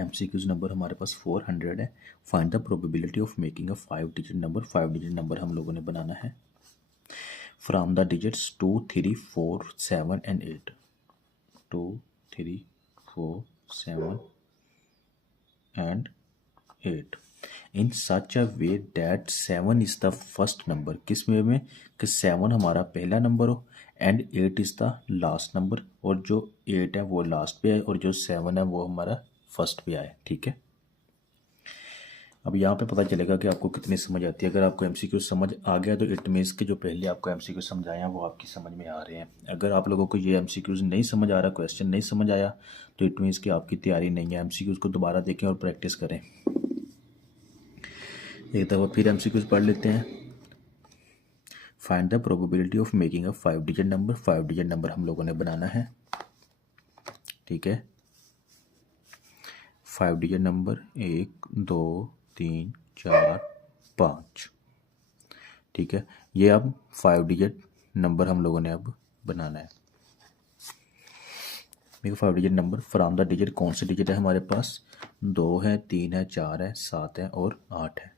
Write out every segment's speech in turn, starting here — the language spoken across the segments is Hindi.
MCQs नंबर हमारे पास 400 है। Find the probability of making a 5 digit number. 5 digit number हम लोगों ने बनाना है from the digits 2, 3, 4, 7 and 8। 2, 3, 4, 7 and 8 in such a way that 7 is the first number. किस वे में कि 7 हमारा पहला नंबर हो and 8 is the last number, और जो 8 है वो लास्ट पे आए और जो 7 है वो हमारा फर्स्ट पे आए। ठीक है, अब यहाँ पे पता चलेगा कि आपको कितनी समझ आती है। अगर आपको MCQ समझ आ गया तो इट मीन्स कि जो पहले आपको MCQ समझाए हैं वो आपकी समझ में आ रहे हैं। अगर आप लोगों को ये MCQs नहीं समझ आ रहा, क्वेश्चन नहीं समझ आया, तो इट मीन्स कि आपकी तैयारी नहीं है। MCQs को दोबारा देखें और प्रैक्टिस करें। एक दफ़ा फिर MCQs पढ़ लेते हैं। Find the probability of making a 5 digit number. 5 digit number हम लोगों ने बनाना है। ठीक है, 5 डिजिट नंबर 1, 2, 3, 4, 5। ठीक है, ये अब 5 डिजिट नंबर हम लोगों ने अब बनाना है। देखो 5 digit number from the digit, कौन से डिजिट है हमारे पास? 2 है, 3 है, 4 है, 7 है और 8 है।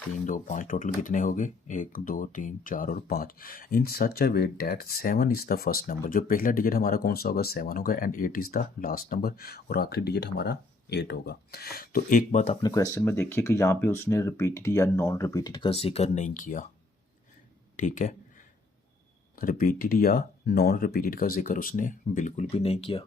3, 2, 5 टोटल कितने हो गए? 1, 2, 3, 4 और 5। In such a way that 7 is the first number. जो पहला डिजिट हमारा कौन सा होगा? 7 होगा and 8 is the last number, और आखिरी डिजिट हमारा 8 होगा। तो एक बात आपने क्वेश्चन में देखी कि यहाँ पे उसने रिपीटेड या नॉन रिपीटेड का जिक्र नहीं किया। ठीक है, रिपीटेड या नॉन रिपीटेड का जिक्र उसने बिल्कुल भी नहीं किया।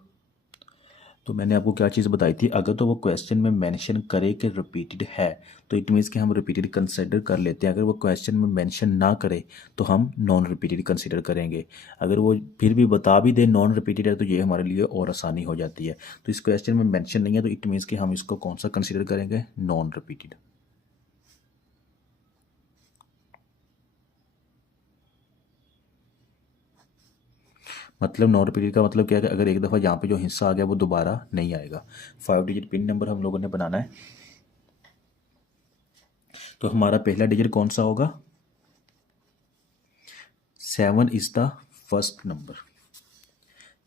तो मैंने आपको क्या चीज़ बताई थी, अगर तो वो क्वेश्चन में मेंशन करे कि रिपीटेड है तो इट मीन्स कि हम रिपीटेड कंसिडर कर लेते हैं। अगर वो क्वेश्चन में मेंशन ना करे तो हम नॉन रिपीटेड कंसिडर करेंगे। अगर वो फिर भी बता भी दे नॉन रिपीटेड है तो ये हमारे लिए और आसानी हो जाती है। तो इस क्वेश्चन में मेंशन नहीं है तो इट मीन्स कि हम इसको कौन सा कंसिडर करेंगे? Non repeated. मतलब नॉन रिपीटेड का मतलब क्या है कि अगर एक दफ़ा यहाँ पे जो हिस्सा आ गया वो दोबारा नहीं आएगा। 5 डिजिट पिन नंबर हम लोगों ने बनाना है। तो हमारा पहला डिजिट कौन सा होगा? 7 is the first number.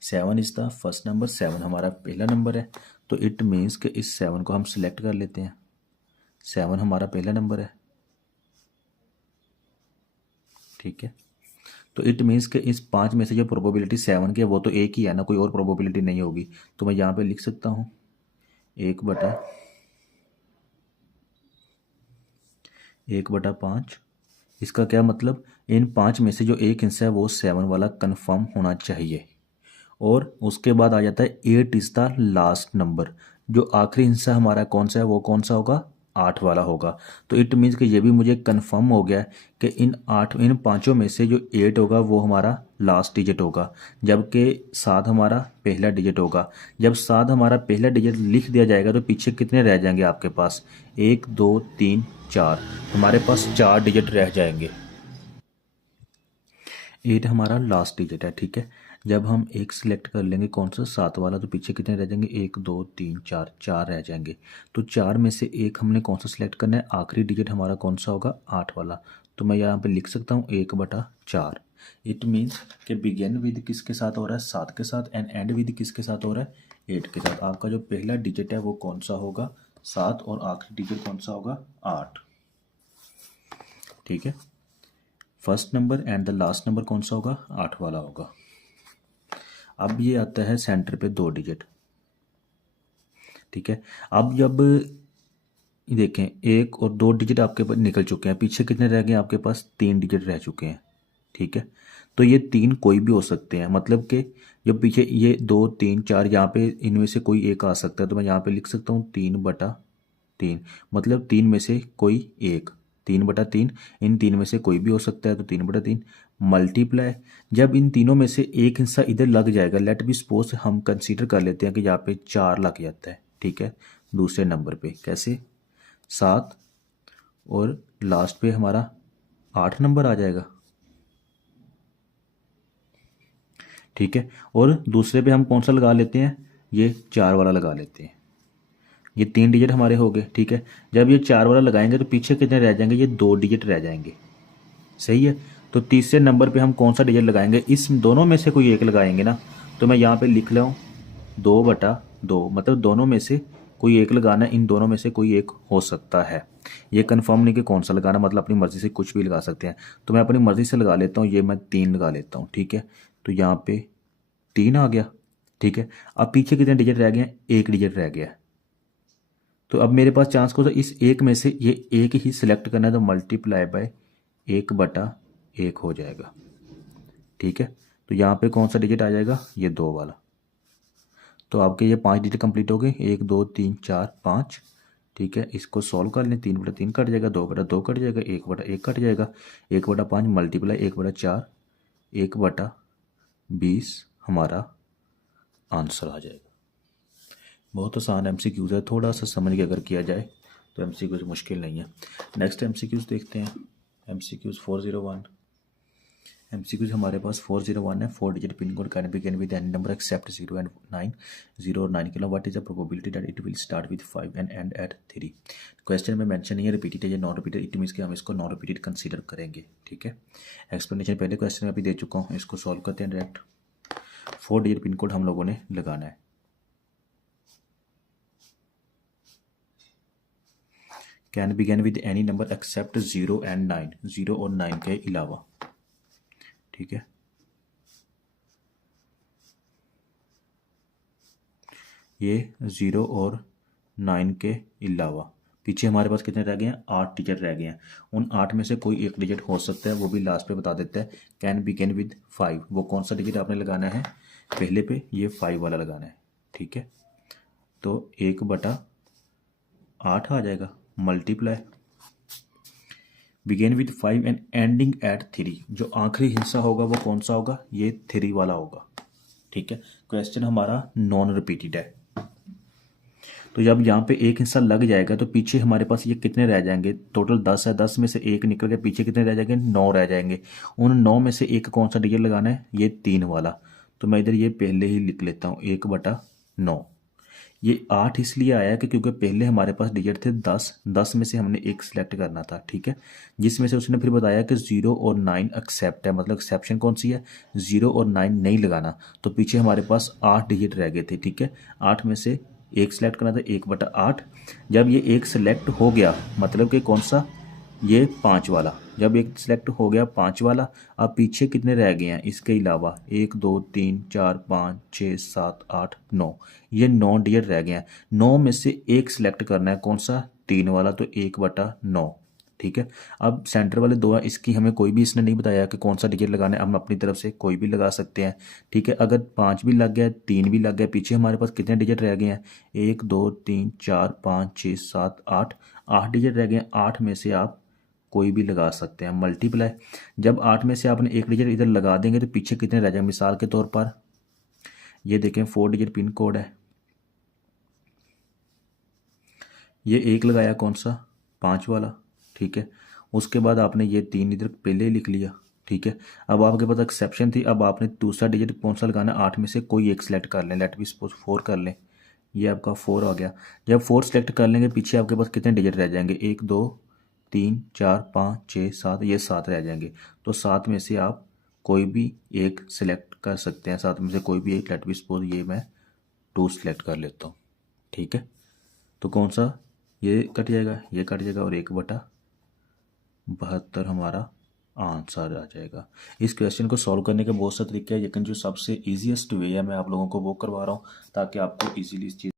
7 is the first number, 7 हमारा पहला नंबर है। तो इट मीन्स कि इस 7 को हम सिलेक्ट कर लेते हैं। 7 हमारा पहला नंबर है। ठीक है, तो इट मीन्स कि इस 5 में से जो प्रोबेबिलिटी 7 की है वो तो एक ही है ना, कोई और प्रोबेबिलिटी नहीं होगी। तो मैं यहाँ पे लिख सकता हूँ 1/5। इसका क्या मतलब? इन 5 में से जो एक हिस्सा है वो 7 वाला कंफर्म होना चाहिए। और उसके बाद आ जाता है 8 इज द लास्ट नंबर। जो आखिरी हिस्सा हमारा कौन सा है वो कौन सा होगा? 8 वाला होगा। तो इट मीन्स कि ये भी मुझे कंफर्म हो गया कि इन पांचों में से जो 8 होगा वो हमारा लास्ट डिजिट होगा, जबकि 7 हमारा पहला डिजिट होगा। जब 7 हमारा पहला डिजिट लिख दिया जाएगा तो पीछे कितने रह जाएंगे आपके पास? 1, 2, 3, 4। हमारे पास 4 डिजिट रह जाएंगे। 8 हमारा लास्ट डिजिट है। ठीक है, जब हम एक सिलेक्ट कर लेंगे कौन सा? 7 वाला, तो पीछे कितने रह जाएंगे? 1, 2, 3, 4, 4 रह जाएंगे। तो 4 में से एक हमने कौन सा सिलेक्ट करना है? आखिरी डिजिट हमारा कौन सा होगा? 8 वाला। तो मैं यहाँ पे लिख सकता हूँ 1/4। इट मीन्स कि बिगेन विद किसके साथ हो रहा है? 7 के साथ, एंड एंड विद किसके साथ हो रहा है? 8 के साथ। आपका जो पहला डिजिट है वो कौन सा होगा? 7, और आखिरी डिजिट कौन सा होगा? 8। ठीक है, first number and the last number कौन सा होगा? 8 वाला होगा। अब ये आता है सेंटर पे 2 डिजिट। ठीक है, अब जब देखें 1 और 2 डिजिट आपके पास निकल चुके हैं, पीछे कितने रह गए? आपके पास 3 डिजिट रह चुके हैं। ठीक है, तो ये 3 कोई भी हो सकते हैं, मतलब कि जब पीछे ये 2, 3, 4 यहाँ पे इनमें से कोई एक आ सकता है। तो मैं यहाँ पे लिख सकता हूँ 3/3, मतलब 3 में से कोई एक। 3/3, इन 3 में से कोई भी हो सकता है, तो 3/3 मल्टीप्लाई। जब इन तीनों में से एक हिस्सा इधर लग जाएगा, लेट बी सपोज हम कंसीडर कर लेते हैं कि यहाँ पे 4 लग जाता है। ठीक है, दूसरे नंबर पे कैसे? 7, और लास्ट पे हमारा 8 नंबर आ जाएगा। ठीक है, और दूसरे पे हम कौन सा लगा लेते हैं? ये 4 वाला लगा लेते हैं। ये 3 डिजिट हमारे हो गए। ठीक है, जब ये 4 वाला लगाएंगे तो पीछे कितने रह जाएंगे? ये 2 डिजिट रह जाएंगे। सही है, तो तीसरे नंबर पे हम कौन सा डिजिट लगाएंगे? इस दोनों में से कोई एक लगाएंगे ना। तो मैं यहाँ पे लिख रहा हूँ 2/3। 2, मतलब दोनों में से कोई एक लगाना है, इन दोनों में से कोई एक हो सकता है। ये कंफर्म नहीं कि कौन सा लगाना, मतलब अपनी मर्ज़ी से कुछ भी लगा सकते हैं। तो मैं अपनी मर्ज़ी से लगा लेता हूँ, ये मैं 3 लगा लेता हूँ, ठीक है। तो यहाँ पे 3 आ गया, ठीक है। अब पीछे कितने डिजिट रह गए हैं, 1 डिजिट रह गया है। तो अब मेरे पास चांस को इस एक में से ये एक ही सिलेक्ट करना है, तो मल्टीप्लाई बाय 1/1 हो जाएगा, ठीक है। तो यहाँ पे कौन सा डिजिट आ जाएगा, ये 2 वाला। तो आपके ये 5 डिजिट कंप्लीट हो गए, 1 2 3 4 5, ठीक है। इसको सॉल्व कर लें, 3/3 कट जाएगा, 2/2 कट जाएगा, 1/1 कट जाएगा, 1/5 मल्टीप्लाई 1/4, 1/20 हमारा आंसर आ जाएगा। बहुत आसान एमसीक्यूज़ है, थोड़ा सा समझ के अगर किया जाए तो एमसीक्यूज़ मुश्किल नहीं है। नेक्स्ट एमसीक्यूज़ देखते हैं। एमसीक्यूज़ 401। एमसीक्यूज़ हमारे पास 401 है। 4 digit pin code can begin with any number except 0 and 9, 0 और 9 के अलावा what is the probability that it will start with 5 and end at 3। Question में मेंशन नहीं है रिपीटेड है या नॉन रिपीटेड, इट मीन्स कि हम इसको नॉन रिपीटेड कंसीडर करेंगे, ठीक है। एक्सप्लेनेशन पहले क्वेश्चन में अभी दे चुका हूँ, इसको सॉल्व करते हैं डायरेक्ट। 4 डिजिट पिन कोड हम लोगों ने लगाना है। Can begin with any number except 0 and 9, 0 और 9 के अलावा, ठीक है। ये 0 और 9 के अलावा पीछे हमारे पास कितने रह गए हैं, 8 डिजिट रह गए हैं। उन 8 में से कोई एक डिजिट हो सकता है, वो भी लास्ट पे बता देता है। कैन बिगिन विद 5, वो कौन सा डिजिट आपने लगाना है, पहले पे ये 5 वाला लगाना है, ठीक है। तो 1/8 आ जाएगा, multiply begin with 5 and ending eight 3, जो आखिरी हिस्सा होगा वो कौन सा होगा, ये 3 वाला होगा, ठीक है। क्वेश्चन हमारा नॉन रिपीटेड है। तो जब यहाँ पे एक हिस्सा लग जाएगा तो पीछे हमारे पास ये कितने रह जाएंगे, टोटल 10 है, 10 में से एक निकल के पीछे कितने रह जाएंगे, 9 रह जाएंगे। उन 9 में से एक कौन सा डिजिट लगाना है, ये 3 वाला। तो मैं इधर ये पहले ही लिख लेता हूँ, 1/9। ये 8 इसलिए आया कि क्योंकि पहले हमारे पास डिजिट थे 10, 10 में से हमने एक सिलेक्ट करना था, ठीक है। जिसमें से उसने फिर बताया कि 0 और 9 एक्सेप्ट है, मतलब एक्सेप्शन कौन सी है, 0 और 9 नहीं लगाना। तो पीछे हमारे पास 8 डिजिट रह गए थे, ठीक है। 8 में से एक सिलेक्ट करना था, 1/8। जब ये एक सिलेक्ट हो गया, मतलब कि कौन सा, ये 5 वाला। जब एक सिलेक्ट हो गया 5 वाला, अब पीछे कितने रह गए हैं इसके अलावा, 1 2 3 4 5 6 7 8 9, ये 9 डिजिट रह गए हैं। 9 में से एक सिलेक्ट करना है, कौन सा, 3 वाला, तो 1/9, ठीक है। अब सेंटर वाले 2 हैं, इसकी हमें कोई भी इसने नहीं बताया कि कौन सा डिजिट लगाना है, हम अपनी तरफ से कोई भी लगा सकते हैं, ठीक है। अगर 5 भी लग गया, 3 भी लग गया, पीछे हमारे पास कितने डिजिट रह गए हैं, 1 2 3 4 5 6 7 8, 8 डिजिट रह गए हैं। 8 में से आप कोई भी लगा सकते हैं, मल्टीप्लाई। जब 8 में से आपने एक डिजिट इधर लगा देंगे तो पीछे कितने रह जाएंगे, मिसाल के तौर पर ये देखें 4 डिजिट पिन कोड है, ये एक लगाया, कौन सा, 5 वाला, ठीक है। उसके बाद आपने ये 3 इधर पहले ही लिख लिया, ठीक है। अब आपके पास एक्सेप्शन थी, अब आपने दूसरा डिजिट कौन सा लगाना, 8 में से कोई एक सिलेक्ट कर लें, लेट बी सपोज 4 कर लें, ये आपका 4 आ गया। जब 4 सिलेक्ट कर लेंगे, पीछे आपके पास कितने डिजिट रह जाएंगे, 1 2 3 4 5 6 7, ये 7 रह जाएंगे। तो 7 में से आप कोई भी एक सिलेक्ट कर सकते हैं, 7 में से कोई भी एक, लेट बी सपोज ये मैं 2 सिलेक्ट कर लेता हूँ, ठीक है। तो कौन सा, ये कट जाएगा, ये कट जाएगा, और 1/72 हमारा आंसर आ जाएगा। इस क्वेश्चन को सॉल्व करने के बहुत से तरीके हैं, लेकिन जो सबसे ईजीएस्ट वे है मैं आप लोगों को वो करवा रहा हूँ ताकि आपको ईजीली इस चीज़